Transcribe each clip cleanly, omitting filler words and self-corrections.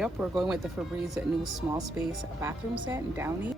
Yep, we're going with the Febreze new small space bathroom set in Downy.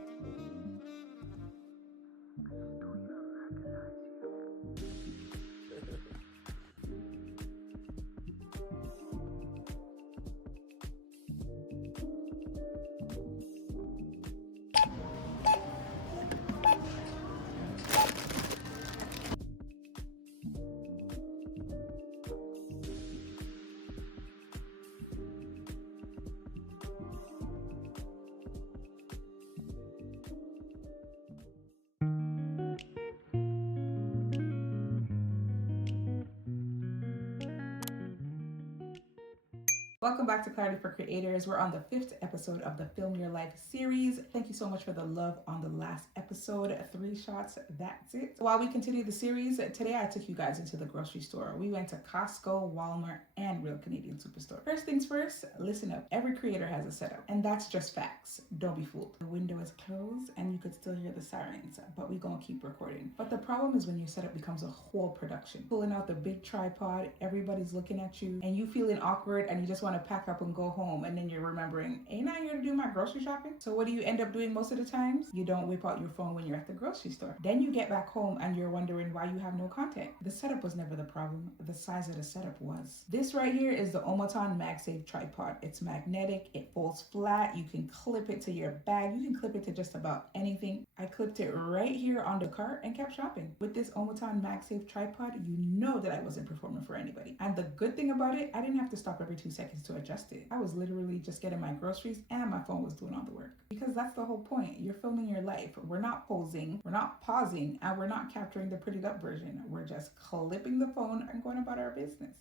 Welcome back to Clarity for Creators. We're on the 5th episode of the Film Your Life series. Thank you so much for the love on the last episode. 3 shots, that's it. While we continue the series, today I took you guys into the grocery store. We went to Costco, Walmart, and Real Canadian Superstore. First things first, listen up. Every creator has a setup, and that's just facts. Don't be fooled. The window is closed, and you could still hear the sirens, but we gonna keep recording. But the problem is when your setup becomes a whole production. Pulling out the big tripod, everybody's looking at you, and you feeling awkward, and you just want to pack up and go home, and then you're remembering, ain't I here to do my grocery shopping? So what do you end up doing most of the times? You don't whip out your phone when you're at the grocery store. Then you get back home and you're wondering why you have no content. The setup was never the problem. The size of the setup was. This right here is the OMOTON MagSafe tripod. It's magnetic, it folds flat, you can clip it to your bag, you can clip it to just about anything. I clipped it right here on the cart and kept shopping. With this OMOTON MagSafe tripod, you know that I wasn't performing for anybody. And the good thing about it, I didn't have to stop every 2 seconds to adjust it. I was literally just getting my groceries and my phone was doing all the work. Because that's the whole point. You're filming your life. We're not posing, we're not pausing, and we're not capturing the prettied up version. We're just clipping the phone and going about our business.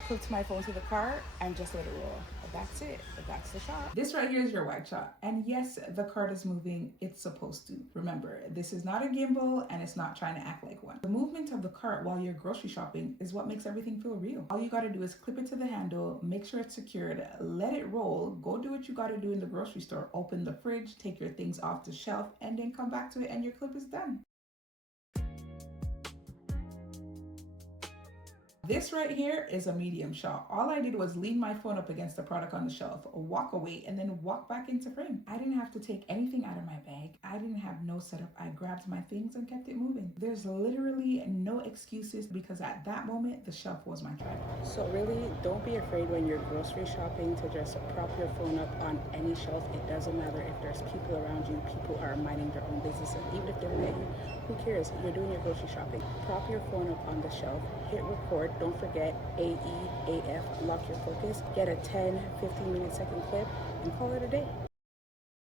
Clipped my phone to the car and just let it roll. That's it. That's the shot. This right here is your wide shot. And yes, the cart is moving. It's supposed to. Remember, this is not a gimbal and it's not trying to act like one. The movement of the cart while you're grocery shopping is what makes everything feel real. All you got to do is clip it to the handle, make sure it's secured, let it roll, go do what you got to do in the grocery store, open the fridge, take your things off the shelf, and then come back to it and your clip is done. This right here is a medium shot. All I did was lean my phone up against the product on the shelf, walk away, and then walk back into frame. I didn't have to take anything out of my bag. I didn't have no setup. I grabbed my things and kept it moving. There's literally no excuses because at that moment, the shelf was my tripod. So really, don't be afraid when you're grocery shopping to just prop your phone up on any shelf. It doesn't matter if there's people around you. People are minding their own business. And even if they're at you, who cares? You're doing your grocery shopping. Prop your phone up on the shelf, hit record. Don't forget AE, AF, lock your focus, get a 10, 15 minute second clip, and call it a day.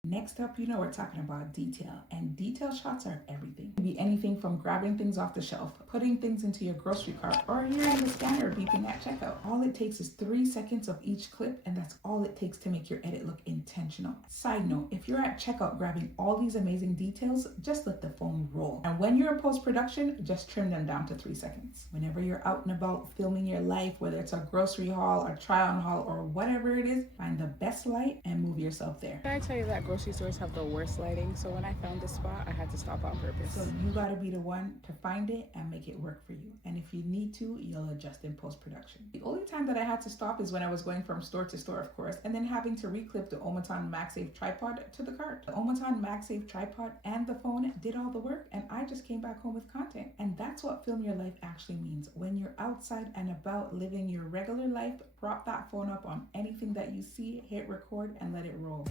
Next up, you know we're talking about detail, and detail shots are everything. It can be anything from grabbing things off the shelf, putting things into your grocery cart, or hearing the scanner beeping at checkout. All it takes is 3 seconds of each clip, and that's all it takes to make your edit look intentional. Side note, if you're at checkout grabbing all these amazing details, just let the phone roll. And when you're in post-production, just trim them down to 3 seconds. Whenever you're out and about filming your life, whether it's a grocery haul, a try-on haul, or whatever it is, find the best light and move yourself there. Can I tell you that grocery stores have the worst lighting, so when I found this spot, I had to stop on purpose. So you gotta be the one to find it and make it work for you. And if you need to, you'll adjust in post-production. The only time that I had to stop is when I was going from store to store, of course, and then having to reclip the OMOTON MagSafe tripod to the cart. The OMOTON MagSafe tripod and the phone did all the work, and I just came back home with content. And that's what Film Your Life actually means. When you're outside and about living your regular life, prop that phone up on anything that you see, hit record, and let it roll.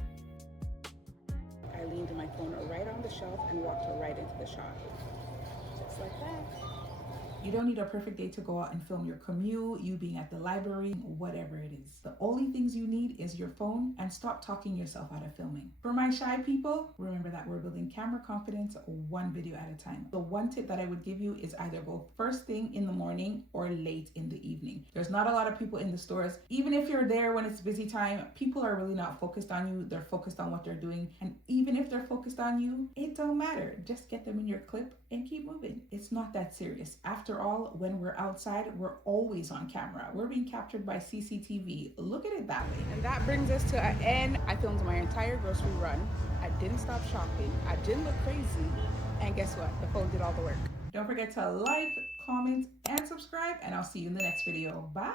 I leaned my phone right on the shelf and walked right into the shot. Just like that. You don't need a perfect day to go out and film your commute, you being at the library, whatever it is. The only things you need is your phone, and stop talking yourself out of filming. For my shy people, remember that we're building camera confidence one video at a time. The one tip that I would give you is either go first thing in the morning or late in the evening. There's not a lot of people in the stores. Even if you're there when it's busy time, people are really not focused on you. They're focused on what they're doing. And even if they're focused on you, it don't matter. Just get them in your clip and keep moving. It's not that serious. After all, when we're outside, we're always on camera. We're being captured by CCTV. Look at it that way. And that brings us to an end. I filmed my entire grocery run. I didn't stop shopping. I didn't look crazy. And guess what? The phone did all the work. Don't forget to like, comment, and subscribe, and I'll see you in the next video. Bye.